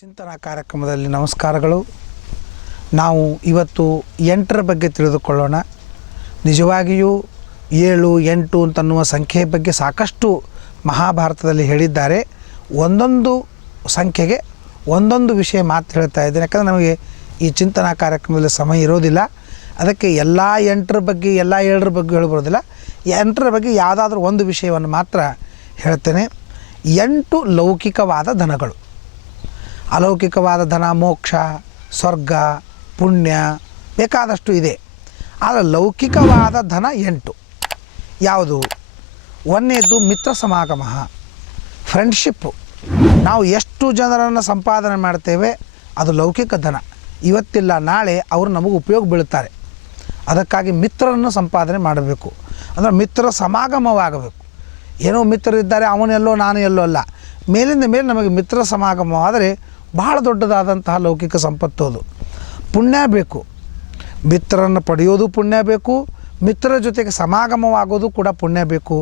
ಚಿಂತನಾ ಕಾರ್ಯಕ್ರಮದಲ್ಲಿ ನಮಸ್ಕಾರಗಳು. ನಾವು ಇವತ್ತು 8ರ ಬಗ್ಗೆ ತಿಳಿದುಕೊಳ್ಳೋಣ. ನಿಜವಾಗಿಯೂ 7, 8 ಅಂತನ್ನುವ ಸಂಖ್ಯೆಯ ಬಗ್ಗೆ ಸಾಕಷ್ಟು ಮಹಾಭಾರತದಲ್ಲಿ ಹೇಳಿದ್ದಾರೆ. ಒಂದೊಂದು ಸಂಖ್ಯೆಗೆ ಒಂದೊಂದು ವಿಷಯ ಮಾತು ಹೇಳ್ತಾ ಇದ್ದೇನೆ, ಯಾಕಂದರೆ ನಮಗೆ ಈ ಚಿಂತನಾ ಕಾರ್ಯಕ್ರಮದಲ್ಲಿ ಸಮಯ ಇರೋದಿಲ್ಲ. ಅದಕ್ಕೆ ಎಲ್ಲ 8ರ ಬಗ್ಗೆ ಎಲ್ಲ 7ರ ಬಗ್ಗೆ ಹೇಳ್ಬರೋದಿಲ್ಲ. 8ರ ಬಗ್ಗೆ ಯಾವುದಾದ್ರೂ ಒಂದು ವಿಷಯವನ್ನು ಮಾತ್ರ ಹೇಳ್ತೇನೆ. 8 ಲೌಕಿಕವಾದ ಧನಗಳು. ಅಲೌಕಿಕವಾದ ಧನ, ಮೋಕ್ಷ, ಸ್ವರ್ಗ, ಪುಣ್ಯ ಬೇಕಾದಷ್ಟು ಇದೆ. ಆದರೆ ಲೌಕಿಕವಾದ ಧನ 8. ಯಾವುದು? ಒಂದನೇದು ಮಿತ್ರ ಸಮಾಗಮ, ಫ್ರೆಂಡ್ಶಿಪ್ಪು. ನಾವು ಎಷ್ಟು ಜನರನ್ನು ಸಂಪಾದನೆ ಮಾಡ್ತೇವೆ ಅದು ಲೌಕಿಕ ಧನ. ಇವತ್ತಿಲ್ಲ ನಾಳೆ ಅವರು ನಮಗೆ ಉಪಯೋಗ ಬೀಳುತ್ತಾರೆ. ಅದಕ್ಕಾಗಿ ಮಿತ್ರರನ್ನು ಸಂಪಾದನೆ ಮಾಡಬೇಕು. ಅಂದರೆ ಮಿತ್ರ ಸಮಾಗಮವಾಗಬೇಕು. ಏನೋ ಮಿತ್ರರಿದ್ದಾರೆ, ಅವನೆಲ್ಲೋ ನಾನು ಎಲ್ಲೋ ಅಲ್ಲ. ಮೇಲಿಂದ ಮೇಲೆ ನಮಗೆ ಮಿತ್ರ ಸಮಾಗಮವಾದರೆ ಬಹಳ ದೊಡ್ಡದಾದಂತಹ ಲೌಕಿಕ ಸಂಪತ್ತು ಅದು. ಪುಣ್ಯ ಬೇಕು. ಮಿತ್ರರನ್ನು ಪಡೆಯೋದು ಪುಣ್ಯ ಬೇಕು, ಮಿತ್ರರ ಜೊತೆಗೆ ಸಮಾಗಮವಾಗೋದು ಕೂಡ ಪುಣ್ಯ ಬೇಕು.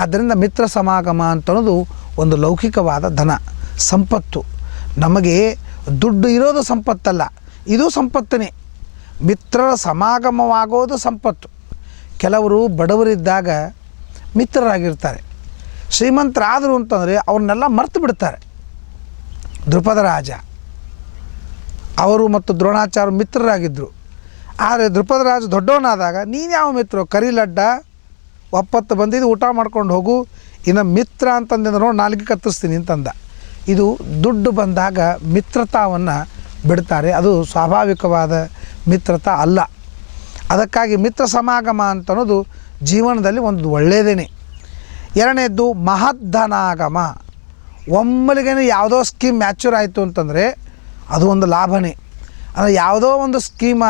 ಆದ್ದರಿಂದ ಮಿತ್ರ ಸಮಾಗಮ ಅಂತನ್ನೋದು ಒಂದು ಲೌಕಿಕವಾದ ಧನ, ಸಂಪತ್ತು. ನಮಗೆ ದುಡ್ಡು ಇರೋದು ಸಂಪತ್ತಲ್ಲ, ಇದು ಸಂಪತ್ತನೇ. ಮಿತ್ರರ ಸಮಾಗಮವಾಗೋದು ಸಂಪತ್ತು. ಕೆಲವರು ಬಡವರಿದ್ದಾಗ ಮಿತ್ರರಾಗಿರ್ತಾರೆ, ಶ್ರೀಮಂತರಾದರು ಅಂತಂದರೆ ಅವ್ರನ್ನೆಲ್ಲ ಮರ್ತು ಬಿಡ್ತಾರೆ. ದ್ರುಪದ ರಾಜ ಅವರು ಮತ್ತು ದ್ರೋಣಾಚಾರ್ಯ ಮಿತ್ರರಾಗಿದ್ದರು. ಆದರೆ ದ್ರುಪದ ರಾಜ ದೊಡ್ಡವನಾದಾಗ ನೀನು ಯಾವ ಮಿತ್ರ, ಕರಿಲಡ್ಡ ಒಪ್ಪತ್ತು ಬಂದಿದ್ದು ಊಟ ಮಾಡ್ಕೊಂಡು ಹೋಗು, ಇನ್ನು ಮಿತ್ರ ಅಂತಂದಿಂದ ನೋಡಿ ನಾಲ್ಗೆ ಕತ್ತರಿಸ್ತೀನಿ ಅಂತಂದ. ಇದು ದುಡ್ಡು ಬಂದಾಗ ಮಿತ್ರತಾವನ್ನು ಬಿಡ್ತಾರೆ. ಅದು ಸ್ವಾಭಾವಿಕವಾದ ಮಿತ್ರತಾ ಅಲ್ಲ. ಅದಕ್ಕಾಗಿ ಮಿತ್ರ ಸಮಾಗಮ ಅಂತನ್ನೋದು ಜೀವನದಲ್ಲಿ ಒಂದು ಒಳ್ಳೆಯದೇನೆ. ಎರಡನೇದ್ದು ಮಹದ್ದನಾಗಮ. ಒಮ್ಮೆಲಿಗೆ ಯಾವುದೋ ಸ್ಕೀಮ್ ಮ್ಯಾಚೂರ್ ಆಯಿತು ಅಂತಂದರೆ ಅದು ಒಂದು ಲಾಭನೇ. ಅಂದರೆ ಯಾವುದೋ ಒಂದು ಸ್ಕೀಮ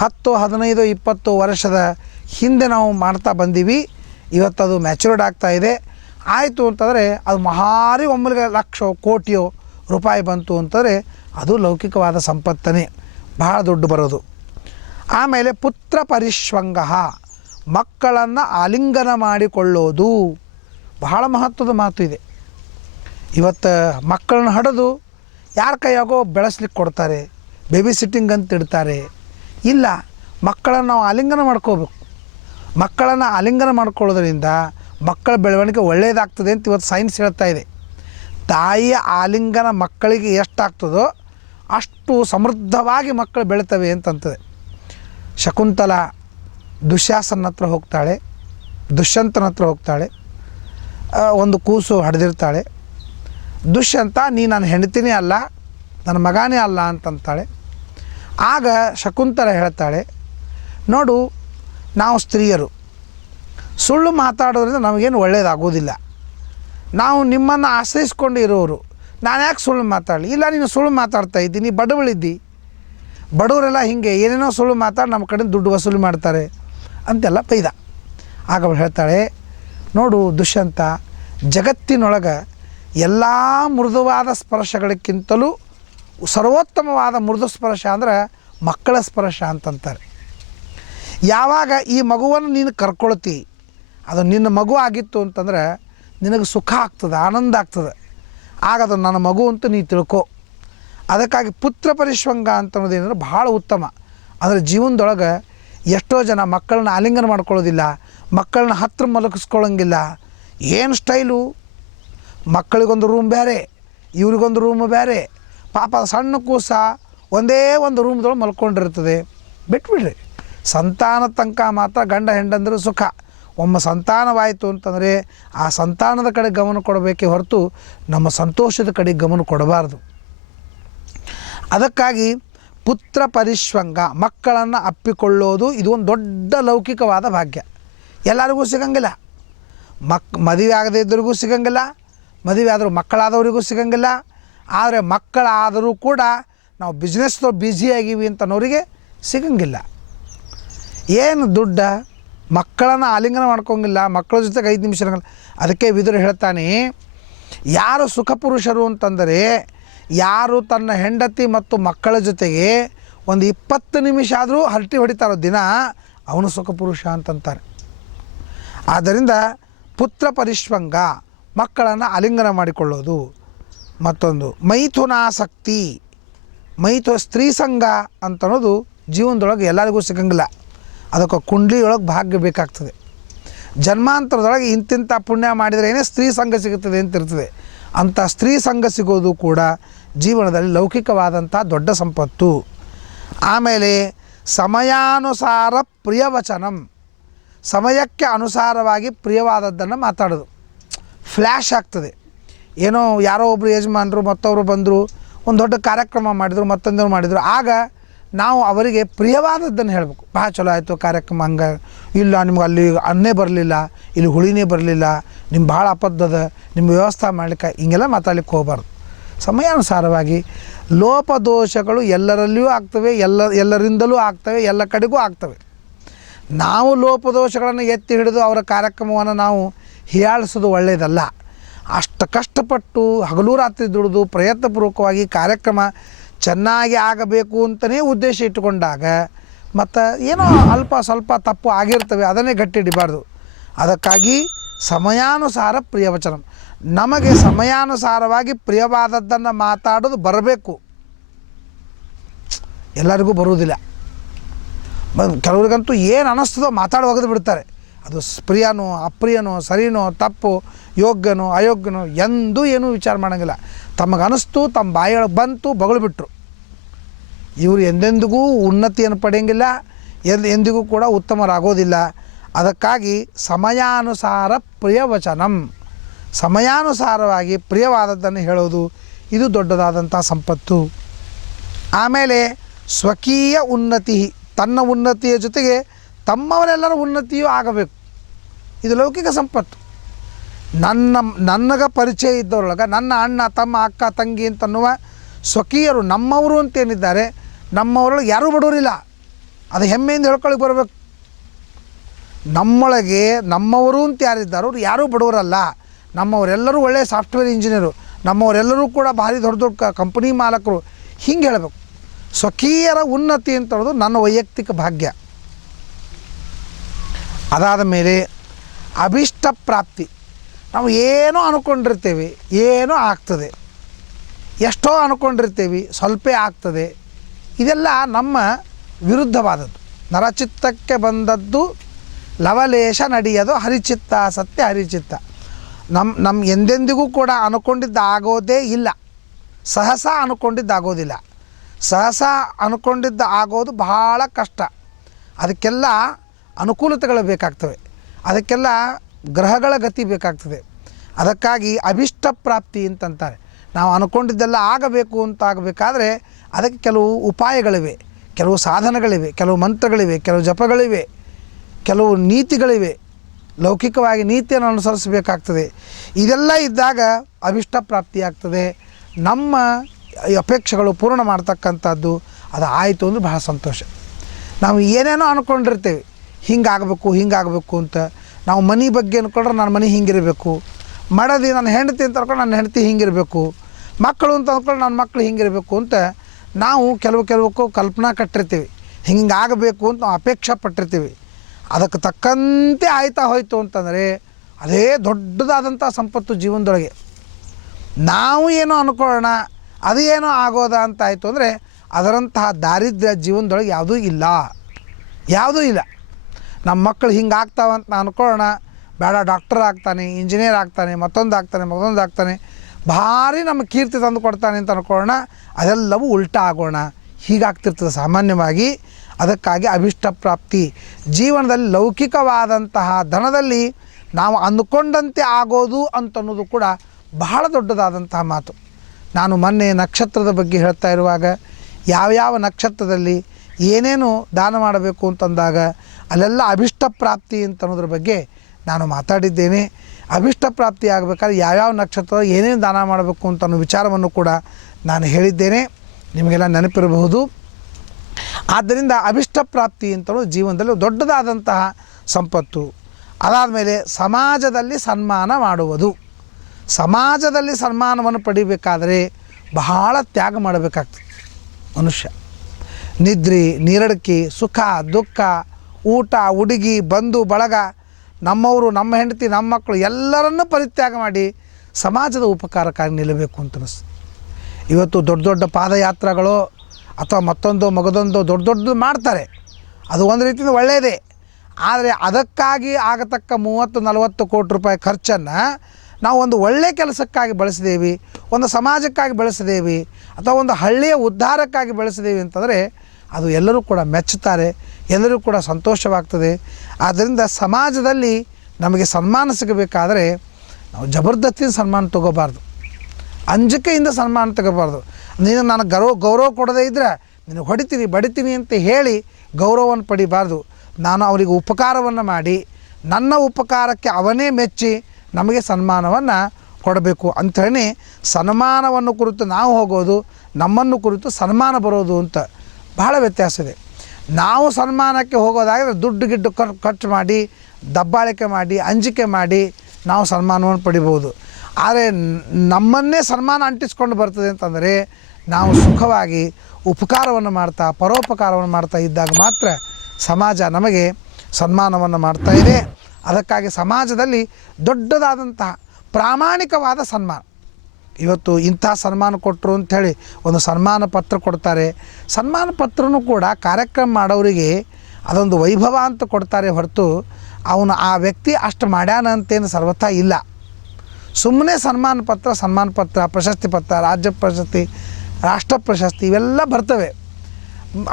10, 15, 20 ವರ್ಷದ ಹಿಂದೆ ನಾವು ಮಾಡ್ತಾ ಬಂದೀವಿ, ಇವತ್ತು ಅದು ಮ್ಯಾಚೂರ್ಡ್ ಆಗ್ತಾಯಿದೆ ಆಯಿತು ಅಂತಂದರೆ ಅದು ಮಹಾರಿ ಒಮ್ಮೆಲಿಗೆ ಲಕ್ಷ ಕೋಟಿಯೋ ರೂಪಾಯಿ ಬಂತು ಅಂತಂದರೆ ಅದು ಲೌಕಿಕವಾದ ಸಂಪತ್ತನೇ, ಬಹಳ ದುಡ್ಡು ಬರೋದು. ಆಮೇಲೆ ಪುತ್ರ ಪರಿಶ್ವಂಗ, ಮಕ್ಕಳನ್ನು ಆಲಿಂಗನ ಮಾಡಿಕೊಳ್ಳೋದು ಬಹಳ ಮಹತ್ವದ ಮಾತು ಇದೆ. ಇವತ್ತು ಮಕ್ಕಳನ್ನ ಹಡಿದು ಯಾರ ಕೈಯಾಗೋ ಬೆಳೆಸ್ಲಿಕ್ಕೆ ಕೊಡ್ತಾರೆ, ಬೇಬಿ ಸಿಟ್ಟಿಂಗ್ ಅಂತ ಇಡ್ತಾರೆ. ಇಲ್ಲ, ಮಕ್ಕಳನ್ನು ನಾವು ಆಲಿಂಗನ ಮಾಡ್ಕೋಬೇಕು. ಮಕ್ಕಳನ್ನು ಆಲಿಂಗನ ಮಾಡ್ಕೊಳ್ಳೋದ್ರಿಂದ ಮಕ್ಕಳ ಬೆಳವಣಿಗೆ ಒಳ್ಳೆಯದಾಗ್ತದೆ ಅಂತ ಇವತ್ತು ಸೈನ್ಸ್ ಹೇಳ್ತಾ ಇದೆ. ತಾಯಿಯ ಆಲಿಂಗನ ಮಕ್ಕಳಿಗೆ ಎಷ್ಟಾಗ್ತದೋ ಅಷ್ಟು ಸಮೃದ್ಧವಾಗಿ ಮಕ್ಕಳು ಬೆಳಿತವೆ ಅಂತಂತದೆ. ಶಕುಂತಲ ದುಶ್ಯಾಸನ ಹತ್ರ ಹೋಗ್ತಾಳೆ, ದುಷ್ಯಂತನ ಹತ್ರ ಹೋಗ್ತಾಳೆ. ಒಂದು ಕೂಸು ಹಡ್ದಿರ್ತಾಳೆ. ದುಷ್ಯಂತ ನೀ ನನ್ನ ಹೆಂಡತಿನೇ ಅಲ್ಲ, ನನ್ನ ಮಗನೇ ಅಲ್ಲ ಅಂತಂತಾಳೆ. ಆಗ ಶಕುಂತಲ ಹೇಳ್ತಾಳೆ, ನೋಡು ನಾವು ಸ್ತ್ರೀಯರು ಸುಳ್ಳು ಮಾತಾಡೋದ್ರಿಂದ ನಮಗೇನು ಒಳ್ಳೆಯದಾಗೋದಿಲ್ಲ. ನಾವು ನಿಮ್ಮನ್ನು ಆಶ್ರಯಿಸ್ಕೊಂಡು ಇರೋರು, ನಾನು ಯಾಕೆ ಸುಳ್ಳು ಮಾತಾಡಲಿ? ಇಲ್ಲ, ನೀನು ಸುಳ್ಳು ಮಾತಾಡ್ತಾ ಇದ್ದೀನಿ, ಬಡವಳಿದ್ದಿ. ಬಡವರೆಲ್ಲ ಹೀಗೆ ಏನೇನೋ ಸುಳ್ಳು ಮಾತಾಡಿ ನಮ್ಮ ಕಡೆ ದುಡ್ಡು ವಸೂಲಿ ಮಾಡ್ತಾರೆ ಅಂತೆಲ್ಲ ಬೈದ. ಆಗ ಅವಳು ಹೇಳ್ತಾಳೆ, ನೋಡು ದುಷ್ಯಂತ, ಜಗತ್ತಿನೊಳಗೆ ಎಲ್ಲ ಮೃದುವಾದ ಸ್ಪರ್ಶಗಳಕ್ಕಿಂತಲೂ ಸರ್ವೋತ್ತಮವಾದ ಮೃದು ಸ್ಪರ್ಶ ಅಂದ್ರೆ ಮಕ್ಕಳ ಸ್ಪರ್ಶ ಅಂತಂತಾರೆ. ಯಾವಾಗ ಈ ಮಗುವನ್ನು ನೀನು ಕರ್ಕೊಳ್ತಿ, ಅದು ನಿನ್ನ ಮಗು ಆಗಿತ್ತು ಅಂತಂದ್ರೆ ನಿನಗೆ ಸುಖ ಆಗ್ತದೆ, ಆನಂದ ಆಗ್ತದೆ. ಆಗ ಅದು ನನ್ನ ಮಗು ಅಂತ ನೀ ತಿಳ್ಕೊ. ಅದಕ್ಕಾಗಿ ಪುತ್ರ ಪರಿಶ್ವಂಗ ಅಂತನ್ನೋದೇನಂದ್ರೆ ಭಾಳ ಉತ್ತಮ. ಅಂದರೆ ಜೀವನದೊಳಗೆ ಎಷ್ಟೋ ಜನ ಮಕ್ಕಳನ್ನ ಆಲಿಂಗನ ಮಾಡ್ಕೊಳ್ಳೋದಿಲ್ಲ, ಮಕ್ಕಳನ್ನ ಹತ್ರ ಮಲಗಿಸ್ಕೊಳ್ಳೋಂಗಿಲ್ಲ. ಏನು ಸ್ಟೈಲು, ಮಕ್ಕಳಿಗೊಂದು ರೂಮ್ ಬೇರೆ, ಇವ್ರಿಗೊಂದು ರೂಮ್ ಬೇರೆ. ಪಾಪ ಸಣ್ಣ ಕೂಸ ಒಂದೇ ಒಂದು ರೂಮ್ದೊಳಗೆ ಮಲ್ಕೊಂಡಿರ್ತದೆ. ಬಿಟ್ಬಿಡ್ರಿ. ಸಂತಾನ ತನಕ ಮಾತ್ರ ಗಂಡ ಹೆಂಡಂದ್ರೆ ಸುಖ. ಒಮ್ಮೆ ಸಂತಾನವಾಯಿತು ಅಂತಂದರೆ ಆ ಸಂತಾನದ ಕಡೆ ಗಮನ ಕೊಡಬೇಕೇ ಹೊರತು ನಮ್ಮ ಸಂತೋಷದ ಕಡೆ ಗಮನ ಕೊಡಬಾರ್ದು. ಅದಕ್ಕಾಗಿ ಪುತ್ರ ಪರಿಶ್ವಂಗ, ಮಕ್ಕಳನ್ನು ಅಪ್ಪಿಕೊಳ್ಳೋದು ಇದು ಒಂದು ದೊಡ್ಡ ಲೌಕಿಕವಾದ ಭಾಗ್ಯ. ಎಲ್ಲರಿಗೂ ಸಿಗಂಗಿಲ್ಲ. ಮದುವೆ ಆಗದೇ ಇದ್ದರಿಗೂ ಸಿಗಂಗಿಲ್ಲ, ಮದುವೆ ಆದರೂ ಮಕ್ಕಳಾದವರಿಗೂ ಸಿಗಂಗಿಲ್ಲ. ಆದರೆ ಮಕ್ಕಳಾದರೂ ಕೂಡ ನಾವು ಬಿಸ್ನೆಸ್ದು ಬ್ಯುಸಿಯಾಗಿವಿ ಅಂತನೋರಿಗೆ ಸಿಗಂಗಿಲ್ಲ. ಏನು ದುಡ್ಡ, ಮಕ್ಕಳನ್ನು ಆಲಿಂಗನ ಮಾಡ್ಕೊಂಗಿಲ್ಲ, ಮಕ್ಕಳ ಜೊತೆಗೆ 5 ನಿಮಿಷ ಇರಂಗಿಲ್ಲ. ಅದಕ್ಕೆ ವಿದುರ ಹೇಳ್ತಾನೆ, ಯಾರು ಸುಖ ಪುರುಷರು ಅಂತಂದರೆ ಯಾರು ತನ್ನ ಹೆಂಡತಿ ಮತ್ತು ಮಕ್ಕಳ ಜೊತೆಗೆ ಒಂದು 20 ನಿಮಿಷ ಆದರೂ ಹರಟಿ ಹೊಡಿತಾರೋ ದಿನ, ಅವನು ಸುಖ ಪುರುಷ ಅಂತಂತಾರೆ. ಆದ್ದರಿಂದ ಪುತ್ರ ಪರಿಶ್ವಂಗ, ಮಕ್ಕಳನ್ನು ಆಲಿಂಗನ ಮಾಡಿಕೊಳ್ಳೋದು. ಮತ್ತೊಂದು ಮೈಥುನಾಸಕ್ತಿ. ಸ್ತ್ರೀ ಸಂಘ ಅಂತನ್ನೋದು ಜೀವನದೊಳಗೆ ಎಲ್ಲರಿಗೂ ಸಿಗಂಗಿಲ್ಲ. ಅದಕ್ಕೆ ಕುಂಡ್ಲಿಯೊಳಗೆ ಭಾಗ್ಯ ಬೇಕಾಗ್ತದೆ. ಜನ್ಮಾಂತರದೊಳಗೆ ಇಂತಿಂಥ ಪುಣ್ಯ ಮಾಡಿದರೆ ಏನೇ ಸ್ತ್ರೀ ಸಂಘ ಸಿಗುತ್ತದೆ ಅಂತಿರ್ತದೆ. ಅಂಥ ಸ್ತ್ರೀ ಸಂಘ ಸಿಗೋದು ಕೂಡ ಜೀವನದಲ್ಲಿ ಲೌಕಿಕವಾದಂಥ ದೊಡ್ಡ ಸಂಪತ್ತು. ಆಮೇಲೆ ಸಮಯಾನುಸಾರ ಪ್ರಿಯವಚನಂ, ಸಮಯಕ್ಕೆ ಅನುಸಾರವಾಗಿ ಪ್ರಿಯವಾದದ್ದನ್ನು ಮಾತಾಡೋದು. ಫ್ಲ್ಯಾಶ್ ಆಗ್ತದೆ. ಏನೋ ಯಾರೋ ಒಬ್ಬರು ಯಜಮಾನರು ಮತ್ತವರು ಬಂದರು, ಒಂದು ದೊಡ್ಡ ಕಾರ್ಯಕ್ರಮ ಮಾಡಿದರು, ಮತ್ತೊಂದು ಮಾಡಿದರು, ಆಗ ನಾವು ಅವರಿಗೆ ಪ್ರಿಯವಾದದ್ದನ್ನು ಹೇಳಬೇಕು. ಭಾಳ ಚಲೋ ಆಯಿತು ಕಾರ್ಯಕ್ರಮ, ಹಂಗೆ ಇಲ್ಲ ನಿಮ್ಗೆ ಅಲ್ಲಿ ಅನ್ನೇ ಬರಲಿಲ್ಲ, ಇಲ್ಲಿ ಹುಳಿನೇ ಬರಲಿಲ್ಲ, ನಿಮ್ಮ ಭಾಳ ಅಪದ್ದದ, ನಿಮ್ಮ ವ್ಯವಸ್ಥೆ ಮಾಡ್ಲಿಕ್ಕೆ ಹಿಂಗೆಲ್ಲ ಮಾತಾಡ್ಲಿಕ್ಕೆ ಹೋಗಬಾರ್ದು. ಸಮಯಾನುಸಾರವಾಗಿ. ಲೋಪದೋಷಗಳು ಎಲ್ಲರಲ್ಲಿಯೂ ಆಗ್ತವೆ, ಎಲ್ಲರಿಂದಲೂ ಆಗ್ತವೆ, ಎಲ್ಲ ಕಡೆಗೂ ಆಗ್ತವೆ. ನಾವು ಲೋಪದೋಷಗಳನ್ನು ಎತ್ತಿ ಹಿಡಿದು ಅವರ ಕಾರ್ಯಕ್ರಮವನ್ನು ನಾವು ಹೀಯಾಳಿಸೋದು ಒಳ್ಳೆಯದಲ್ಲ. ಅಷ್ಟು ಕಷ್ಟಪಟ್ಟು ಹಗಲು ರಾತ್ರಿ ದುಡಿದು ಪ್ರಯತ್ನಪೂರ್ವಕವಾಗಿ ಕಾರ್ಯಕ್ರಮ ಚೆನ್ನಾಗಿ ಆಗಬೇಕು ಅಂತಲೇ ಉದ್ದೇಶ ಇಟ್ಟುಕೊಂಡಾಗ ಮತ್ತು ಏನೋ ಅಲ್ಪ ಸ್ವಲ್ಪ ತಪ್ಪು ಆಗಿರ್ತವೆ, ಅದನ್ನೇ ಗಟ್ಟಿ ಹಿಡಿಬಾರ್ದು. ಅದಕ್ಕಾಗಿ ಸಮಯಾನುಸಾರ ಪ್ರಿಯವಚನ, ನಮಗೆ ಸಮಯಾನುಸಾರವಾಗಿ ಪ್ರಿಯವಾದದ್ದನ್ನು ಮಾತಾಡೋದು ಬರಬೇಕು. ಎಲ್ಲರಿಗೂ ಬರುವುದಿಲ್ಲ. ಕೆಲವ್ರಿಗಂತೂ ಏನು ಅನ್ನಿಸ್ತದೋ ಮಾತಾಡಿ ಒಗೆದು ಬಿಡ್ತಾರೆ. ಅದು ಪ್ರಿಯನೋ ಅಪ್ರಿಯನೋ ಸರಿನೋ ತಪ್ಪು ಯೋಗ್ಯನೋ ಅಯೋಗ್ಯನೋ ಎಂದೂ ಏನೂ ವಿಚಾರ ಮಾಡೋಂಗಿಲ್ಲ. ತಮಗೆ ಅನ್ನಿಸ್ತು, ತಮ್ಮ ಬಾಯೊಳಗೆ ಬಂತು, ಬಗಳು ಬಿಟ್ಟರು. ಇವರು ಎಂದೆಂದಿಗೂ ಉನ್ನತಿಯನ್ನು ಪಡೆಯಂಗಿಲ್ಲ, ಎಂದಿಗೂ ಕೂಡ ಉತ್ತಮರಾಗೋದಿಲ್ಲ. ಅದಕ್ಕಾಗಿ ಸಮಯಾನುಸಾರ ಪ್ರಿಯವಚನಂ, ಸಮಯಾನುಸಾರವಾಗಿ ಪ್ರಿಯವಾದದ್ದನ್ನು ಹೇಳೋದು ಇದು ದೊಡ್ಡದಾದಂಥ ಸಂಪತ್ತು. ಆಮೇಲೆ ಸ್ವಕೀಯ ಉನ್ನತಿ, ತನ್ನ ಉನ್ನತಿಯ ಜೊತೆಗೆ ತಮ್ಮವರೆಲ್ಲರ ಉನ್ನತಿಯೂ ಆಗಬೇಕು. ಇದು ಲೌಕಿಕ ಸಂಪತ್ತು. ನನಗೆ ಪರಿಚಯ ಇದ್ದವರೊಳಗೆ ನನ್ನ ಅಣ್ಣ ತಮ್ಮ ಅಕ್ಕ ತಂಗಿ ಅಂತನ್ನುವ ಸ್ವಕೀಯರು ನಮ್ಮವರು ಅಂತೇನಿದ್ದಾರೆ, ನಮ್ಮವರೊಳಗೆ ಯಾರೂ ಬಡವರಿಲ್ಲ. ಅದು ಹೆಮ್ಮೆಯಿಂದ ಹೇಳ್ಕೊಳ್ಳಿಕ್ಕೆ ಬರಬೇಕು. ನಮ್ಮೊಳಗೆ ನಮ್ಮವರು ಅಂತ ಯಾರಿದ್ದಾರೋ ಅವ್ರು ಯಾರೂ ಬಡವರಲ್ಲ. ನಮ್ಮವರೆಲ್ಲರೂ ಒಳ್ಳೆಯ ಸಾಫ್ಟ್ವೇರ್ ಇಂಜಿನಿಯರು, ನಮ್ಮವರೆಲ್ಲರೂ ಕೂಡ ಭಾರಿ ದೊಡ್ಡ ದೊಡ್ಡ ಕಂಪನಿ ಮಾಲಕರು. ಹಿಂಗೆ ಹೇಳಬೇಕು. ಸ್ವಕೀಯರ ಉನ್ನತಿ ಅಂತ ಹೇಳೋದು ನನ್ನ ವೈಯಕ್ತಿಕ ಭಾಗ್ಯ. ಅದಾದ ಮೇಲೆ ಅಭಿಷ್ಟ ಪ್ರಾಪ್ತಿ. ನಾವು ಏನೋ ಅಂದ್ಕೊಂಡಿರ್ತೇವೆ, ಏನೋ ಆಗ್ತದೆ, ಎಷ್ಟೋ ಅಂದ್ಕೊಂಡಿರ್ತೀವಿ, ಸ್ವಲ್ಪ ಆಗ್ತದೆ. ಇದೆಲ್ಲ ನಮ್ಮ ವಿರುದ್ಧವಾದದ್ದು. ನರಚಿತ್ತಕ್ಕೆ ಬಂದದ್ದು ಲವಲೇಶ ನಡೆಯೋದು ಹರಿಚಿತ್ತ, ಸತ್ಯ ಹರಿಚಿತ್ತ. ನಮ್ಮ ಎಂದೆಂದಿಗೂ ಕೂಡ ಅಂದ್ಕೊಂಡಿದ್ದು ಆಗೋದೇ ಇಲ್ಲ. ಸಹಸಾ ಅಂದ್ಕೊಂಡಿದ್ದು ಆಗೋದಿಲ್ಲ. ಸಹಸಾ ಅಂದ್ಕೊಂಡಿದ್ದು ಆಗೋದು ಬಹಳ ಕಷ್ಟ. ಅದಕ್ಕೆಲ್ಲ ಅನುಕೂಲತೆಗಳು ಬೇಕಾಗ್ತವೆ, ಅದಕ್ಕೆಲ್ಲ ಗ್ರಹಗಳ ಗತಿ ಬೇಕಾಗ್ತದೆ. ಅದಕ್ಕಾಗಿ ಅಭಿಷ್ಟ ಪ್ರಾಪ್ತಿ ಅಂತಂತಾರೆ. ನಾವು ಅಂದ್ಕೊಂಡಿದ್ದೆಲ್ಲ ಆಗಬೇಕು ಅಂತ ಆಗಬೇಕಾದ್ರೆ ಅದಕ್ಕೆ ಕೆಲವು ಉಪಾಯಗಳಿವೆ, ಕೆಲವು ಸಾಧನಗಳಿವೆ, ಕೆಲವು ಮಂತ್ರಗಳಿವೆ, ಕೆಲವು ಜಪಗಳಿವೆ, ಕೆಲವು ನೀತಿಗಳಿವೆ. ಲೌಕಿಕವಾಗಿ ನೀತಿಯನ್ನು ಅನುಸರಿಸಬೇಕಾಗ್ತದೆ. ಇದೆಲ್ಲ ಇದ್ದಾಗ ಅಭಿಷ್ಟ ಪ್ರಾಪ್ತಿಯಾಗ್ತದೆ. ನಮ್ಮ ಅಪೇಕ್ಷೆಗಳು ಪೂರ್ಣ ಮಾಡ್ತಕ್ಕಂಥದ್ದು ಅದು ಆಯಿತು ಅಂದರೆ ಬಹಳ ಸಂತೋಷ. ನಾವು ಏನೇನೋ ಅಂದ್ಕೊಂಡಿರ್ತೇವೆ, ಹಿಂಗಾಗಬೇಕು ಅಂತ. ನಾವು ಮನೆ ಬಗ್ಗೆ ಅಂದ್ಕೊಂಡ್ರೆ ನನ್ನ ಮನೆ ಹಿಂಗಿರಬೇಕು, ಮಡದಿ ನನ್ನ ಹೆಂಡತಿ ಅಂತ ಅಂದ್ಕೊಂಡು ನನ್ನ ಹೆಂಡತಿ ಹಿಂಗಿರಬೇಕು, ಮಕ್ಕಳು ಅಂತ ಅಂದ್ಕೊಂಡು ನನ್ನ ಮಕ್ಕಳು ಹಿಂಗಿರಬೇಕು ಅಂತ ನಾವು ಕೆಲವಕ್ಕೂ ಕಲ್ಪನಾ ಕಟ್ಟಿರ್ತೀವಿ. ಹಿಂಗೆ ಆಗಬೇಕು ಅಂತ ನಾವು ಅಪೇಕ್ಷೆ ಪಟ್ಟಿರ್ತೀವಿ. ಅದಕ್ಕೆ ತಕ್ಕಂತೆ ಆಯ್ತಾ ಹೋಯಿತು ಅಂತಂದರೆ ಅದೇ ದೊಡ್ಡದಾದಂಥ ಸಂಪತ್ತು ಜೀವನದೊಳಗೆ. ನಾವು ಏನೋ ಅಂದ್ಕೊಳ್ಳೋಣ, ಅದು ಏನೋ ಆಗೋದ ಅಂತ ಆಯಿತು ಅಂದರೆ ಅದರಂತಹ ದಾರಿದ್ರ್ಯ ಜೀವನದೊಳಗೆ ಯಾವುದೂ ಇಲ್ಲ. ನಮ್ಮ ಮಕ್ಕಳು ಹಿಂಗೆ ಆಗ್ತಾವಂತ ನಾನು ಅಂದ್ಕೊಳ್ಳೋಣ, ಬೇಡ ಡಾಕ್ಟರ್ ಆಗ್ತಾನೆ, ಇಂಜಿನಿಯರ್ ಆಗ್ತಾನೆ, ಮತ್ತೊಂದು ಆಗ್ತಾನೆ, ಭಾರಿ ನಮ್ಮ ಕೀರ್ತಿ ತಂದು ಕೊಡ್ತಾನೆ ಅಂತ ಅಂದ್ಕೊಳ್ಳೋಣ, ಅದೆಲ್ಲವೂ ಉಲ್ಟಾ ಆಗೋಣ. ಹೀಗಾಗ್ತಿರ್ತದೆ ಸಾಮಾನ್ಯವಾಗಿ. ಅದಕ್ಕಾಗಿ ಅಭಿಷ್ಟ ಪ್ರಾಪ್ತಿ ಜೀವನದಲ್ಲಿ ಲೌಕಿಕವಾದಂತಹ ಧನದಲ್ಲಿ ನಾವು ಅಂದುಕೊಂಡಂತೆ ಆಗೋದು ಅಂತನ್ನೋದು ಕೂಡ ಬಹಳ ದೊಡ್ಡದಾದಂತಹ ಮಾತು. ನಾನು ಮೊನ್ನೆ ನಕ್ಷತ್ರದ ಬಗ್ಗೆ ಹೇಳ್ತಾ ಇರುವಾಗ ಯಾವ್ಯಾವ ನಕ್ಷತ್ರದಲ್ಲಿ ಏನೇನು ದಾನ ಮಾಡಬೇಕು ಅಂತಂದಾಗ ಅಲ್ಲೆಲ್ಲ ಅಭಿಷ್ಟ ಪ್ರಾಪ್ತಿ ಅಂತನ್ನೋದ್ರ ಬಗ್ಗೆ ನಾನು ಮಾತಾಡಿದ್ದೇನೆ. ಅಭಿಷ್ಟ ಪ್ರಾಪ್ತಿ ಆಗಬೇಕಾದ್ರೆ ಯಾವ್ಯಾವ ನಕ್ಷತ್ರ ಏನೇನು ದಾನ ಮಾಡಬೇಕು ಅಂತ ಅನ್ನೋ ವಿಚಾರವನ್ನು ಕೂಡ ನಾನು ಹೇಳಿದ್ದೇನೆ, ನಿಮಗೆಲ್ಲ ನೆನಪಿರಬಹುದು. ಆದ್ದರಿಂದ ಅಭಿಷ್ಟ ಪ್ರಾಪ್ತಿ ಅಂತಲೂ ಜೀವನದಲ್ಲಿ ದೊಡ್ಡದಾದಂತಹ ಸಂಪತ್ತು. ಅದಾದಮೇಲೆ ಸಮಾಜದಲ್ಲಿ ಸನ್ಮಾನ ಮಾಡುವುದು. ಸಮಾಜದಲ್ಲಿ ಸನ್ಮಾನವನ್ನು ಪಡಿಬೇಕಾದರೆ ಬಹಳ ತ್ಯಾಗ ಮಾಡಬೇಕಾಗ್ತದೆ ಮನುಷ್ಯ. ನಿದ್ರೆ, ನೀರಡಿಕೆ, ಸುಖ ದುಃಖ, ಊಟ ಉಡುಗಿ, ಬಂಧು ಬಳಗ, ನಮ್ಮವರು, ನಮ್ಮ ಹೆಂಡತಿ, ನಮ್ಮ ಮಕ್ಕಳು ಎಲ್ಲರನ್ನೂ ಪರಿತ್ಯಾಗ ಮಾಡಿ ಸಮಾಜದ ಉಪಕಾರಕ್ಕಾಗಿ ನಿಲ್ಲಬೇಕು ಅಂತ ಅನಿಸ್ತು. ಇವತ್ತು ದೊಡ್ಡ ದೊಡ್ಡ ಪಾದಯಾತ್ರೆಗಳು ಅಥವಾ ಮತ್ತೊಂದು ಮಗದೊಂದು ದೊಡ್ಡ ದೊಡ್ಡದು ಮಾಡ್ತಾರೆ, ಅದು ಒಂದು ರೀತಿಯಿಂದ ಒಳ್ಳೆಯದೇ. ಆದರೆ ಅದಕ್ಕಾಗಿ ಆಗತಕ್ಕ 30-40 ಕೋಟಿ ರೂಪಾಯಿ ಖರ್ಚನ್ನು ನಾವು ಒಂದು ಒಳ್ಳೆಯ ಕೆಲಸಕ್ಕಾಗಿ ಬಳಸಿದೇವಿ, ಒಂದು ಸಮಾಜಕ್ಕಾಗಿ ಬಳಸಿದೇವಿ, ಅಥವಾ ಒಂದು ಹಳ್ಳಿಯ ಉದ್ಧಾರಕ್ಕಾಗಿ ಬಳಸಿದೇವಿ ಅಂತಂದರೆ ಅದು ಎಲ್ಲರೂ ಕೂಡ ಮೆಚ್ಚುತ್ತಾರೆ, ಎಲ್ಲರೂ ಕೂಡ ಸಂತೋಷವಾಗ್ತದೆ. ಆದ್ದರಿಂದ ಸಮಾಜದಲ್ಲಿ ನಮಗೆ ಸನ್ಮಾನ ಸಿಗಬೇಕಾದರೆ ನಾವು ಜಬರ್ದಸ್ತಿನ ಸನ್ಮಾನ ತೊಗೋಬಾರ್ದು, ಅಂಜಿಕೆಯಿಂದ ಸನ್ಮಾನ ತಗೋಬಾರ್ದು. ನೀನು ನಾನು ಗೌರವ ಕೊಡದೇ ಇದ್ದರೆ ನಿನಗೆ ಹೊಡಿತೀನಿ ಬಡಿತೀನಿ ಅಂತ ಹೇಳಿ ಗೌರವವನ್ನು ಪಡಿಬಾರ್ದು. ನಾನು ಅವರಿಗೆ ಉಪಕಾರವನ್ನು ಮಾಡಿ ನನ್ನ ಉಪಕಾರಕ್ಕೆ ಅವನೇ ಮೆಚ್ಚಿ ನಮಗೆ ಸನ್ಮಾನವನ್ನು ಕೊಡಬೇಕು ಅಂಥೇಳಿ ಸನ್ಮಾನವನ್ನು ಕುರಿತು ನಾವು ಹೋಗೋದು, ನಮ್ಮನ್ನು ಕುರಿತು ಸನ್ಮಾನ ಬರೋದು ಅಂತ ಬಹಳ ವ್ಯತ್ಯಾಸ ಇದೆ. ನಾವು ಸನ್ಮಾನಕ್ಕೆ ಹೋಗೋದಾದರೆ ದುಡ್ಡು ಗಿಡ್ಡು ಖರ್ಚು ಮಾಡಿ, ದಬ್ಬಾಳಿಕೆ ಮಾಡಿ, ಅಂಜಿಕೆ ಮಾಡಿ ನಾವು ಸನ್ಮಾನವನ್ನು ಪಡಿಬೋದು. ಆದರೆ ನಮ್ಮನ್ನೇ ಸನ್ಮಾನ ಅಂಟಿಸ್ಕೊಂಡು ಬರ್ತದೆ ಅಂತಂದರೆ ನಾವು ಸುಖವಾಗಿ ಉಪಕಾರವನ್ನು ಮಾಡ್ತಾ, ಪರೋಪಕಾರವನ್ನು ಮಾಡ್ತಾ ಇದ್ದಾಗ ಮಾತ್ರ ಸಮಾಜ ನಮಗೆ ಸನ್ಮಾನವನ್ನು ಮಾಡ್ತಾ ಇದೆ. ಅದಕ್ಕಾಗಿ ಸಮಾಜದಲ್ಲಿ ದೊಡ್ಡದಾದಂತಹ ಪ್ರಾಮಾಣಿಕವಾದ ಸನ್ಮಾನ, ಇವತ್ತು ಇಂಥ ಸನ್ಮಾನ ಕೊಟ್ಟರು ಅಂಥೇಳಿ ಒಂದು ಸನ್ಮಾನ ಪತ್ರ ಕೊಡ್ತಾರೆ. ಸನ್ಮಾನ ಪತ್ರನೂ ಕೂಡ ಕಾರ್ಯಕ್ರಮ ಮಾಡೋರಿಗೆ ಅದೊಂದು ವೈಭವ ಅಂತ ಕೊಡ್ತಾರೆ ಹೊರತು ಅವನು ಆ ವ್ಯಕ್ತಿ ಅಷ್ಟು ಮಾಡ್ಯಾನ ಅಂತೇನು ಸರ್ವಥಾ ಇಲ್ಲ. ಸುಮ್ಮನೆ ಸನ್ಮಾನ ಪತ್ರ, ಪ್ರಶಸ್ತಿ ಪತ್ರ, ರಾಜ್ಯ ಪ್ರಶಸ್ತಿ, ರಾಷ್ಟ್ರ ಪ್ರಶಸ್ತಿ ಇವೆಲ್ಲ ಬರ್ತವೆ.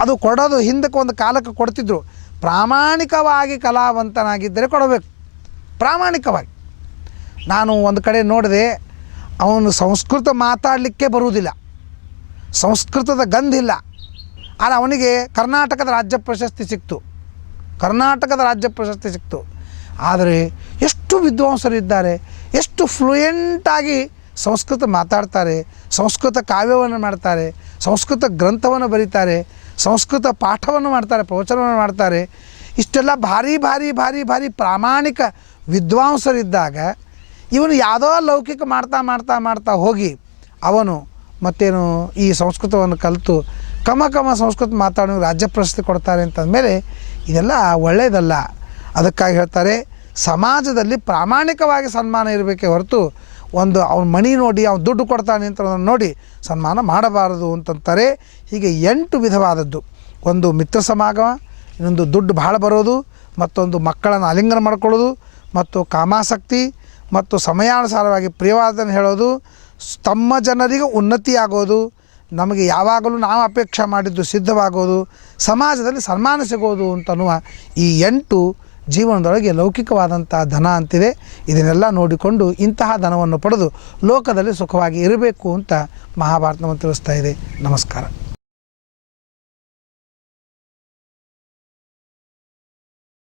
ಅದು ಕೊಡೋದು ಹಿಂದಕ್ಕೆ ಒಂದು ಕಾಲಕ್ಕೆ ಕೊಡ್ತಿದ್ರು. ಪ್ರಾಮಾಣಿಕವಾಗಿ ಕಲಾವಂತನಾಗಿದ್ದರೆ ಕೊಡಬೇಕು, ಪ್ರಾಮಾಣಿಕವಾಗಿ. ನಾನು ಒಂದು ಕಡೆ ನೋಡಿದೆ, ಅವನು ಸಂಸ್ಕೃತ ಮಾತಾಡಲಿಕ್ಕೆ ಬರುವುದಿಲ್ಲ, ಸಂಸ್ಕೃತದ ಗಂಧಿಲ್ಲ, ಆದರೆ ಅವನಿಗೆ ಕರ್ನಾಟಕದ ರಾಜ್ಯ ಪ್ರಶಸ್ತಿ ಸಿಕ್ತು. ಆದರೆ ಎಷ್ಟು ವಿದ್ವಾಂಸರಿದ್ದಾರೆ, ಎಷ್ಟು ಫ್ಲೂಯೆಂಟಾಗಿ ಸಂಸ್ಕೃತ ಮಾತಾಡ್ತಾರೆ, ಸಂಸ್ಕೃತ ಕಾವ್ಯವನ್ನು ಮಾಡ್ತಾರೆ, ಸಂಸ್ಕೃತ ಗ್ರಂಥವನ್ನು ಬರೀತಾರೆ, ಸಂಸ್ಕೃತ ಪಾಠವನ್ನು ಮಾಡ್ತಾರೆ, ಪ್ರವಚನವನ್ನು ಮಾಡ್ತಾರೆ. ಇಷ್ಟೆಲ್ಲ ಭಾರಿ ಭಾರಿ ಭಾರಿ ಭಾರಿ ಪ್ರಾಮಾಣಿಕ ವಿದ್ವಾಂಸರಿದ್ದಾಗ ಇವನು ಯಾವುದೋ ಲೌಕಿಕ ಮಾಡ್ತಾ ಹೋಗಿ ಅವನು ಮತ್ತೇನು ಈ ಸಂಸ್ಕೃತವನ್ನು ಕಲಿತು ಕಮ ಸಂಸ್ಕೃತ ಮಾತಾಡೋ ರಾಜ್ಯ ಪ್ರಶಸ್ತಿ ಕೊಡ್ತಾರೆ ಅಂತಂದಮೇಲೆ ಇದೆಲ್ಲ ಒಳ್ಳೆಯದಲ್ಲ. ಅದಕ್ಕಾಗಿ ಹೇಳ್ತಾರೆ, ಸಮಾಜದಲ್ಲಿ ಪ್ರಾಮಾಣಿಕವಾಗಿ ಸನ್ಮಾನ ಇರಬೇಕೇ ಹೊರತು ಒಂದು ಅವ್ನ ಮಣಿ ನೋಡಿ ಅವ್ನು ದುಡ್ಡು ಕೊಡ್ತಾನೆ ಅಂತ ನೋಡಿ ಸನ್ಮಾನ ಮಾಡಬಾರದು ಅಂತಂತಾರೆ. ಹೀಗೆ 8 ವಿಧವಾದದ್ದು. ಒಂದು ಮಿತ್ರ ಸಮಾಗಮ, ಇನ್ನೊಂದು ದುಡ್ಡು ಭಾಳ ಬರೋದು, ಮತ್ತೊಂದು ಮಕ್ಕಳನ್ನು ಆಲಿಂಗನ ಮಾಡ್ಕೊಳ್ಳೋದು, ಮತ್ತು ಕಾಮಾಸಕ್ತಿ, ಮತ್ತು ಸಮಯಾನುಸಾರವಾಗಿ ಪ್ರಿಯವಾದನ್ನು ಹೇಳೋದು, ತಮ್ಮ ಜನರಿಗೆ ಉನ್ನತಿಯಾಗೋದು, ನಮಗೆ ಯಾವಾಗಲೂ ನಾವು ಅಪೇಕ್ಷೆ ಮಾಡಿದ್ದು ಸಿದ್ಧವಾಗೋದು, ಸಮಾಜದಲ್ಲಿ ಸನ್ಮಾನ ಸಿಗೋದು ಅಂತನ್ನುವ ಈ 8 ಜೀವನದೊಳಗೆ ಲೌಕಿಕವಾದಂಥ ಧನ ಅಂತಿದೆ. ಇದನ್ನೆಲ್ಲ ನೋಡಿಕೊಂಡು ಇಂತಹ ಧನವನ್ನು ಪಡೆದು ಲೋಕದಲ್ಲಿ ಸುಖವಾಗಿ ಇರಬೇಕು ಅಂತ ಮಹಾಭಾರತ ನಮಗೆ ತಿಳಿಸ್ತಾ ಇದೆ. ನಮಸ್ಕಾರ.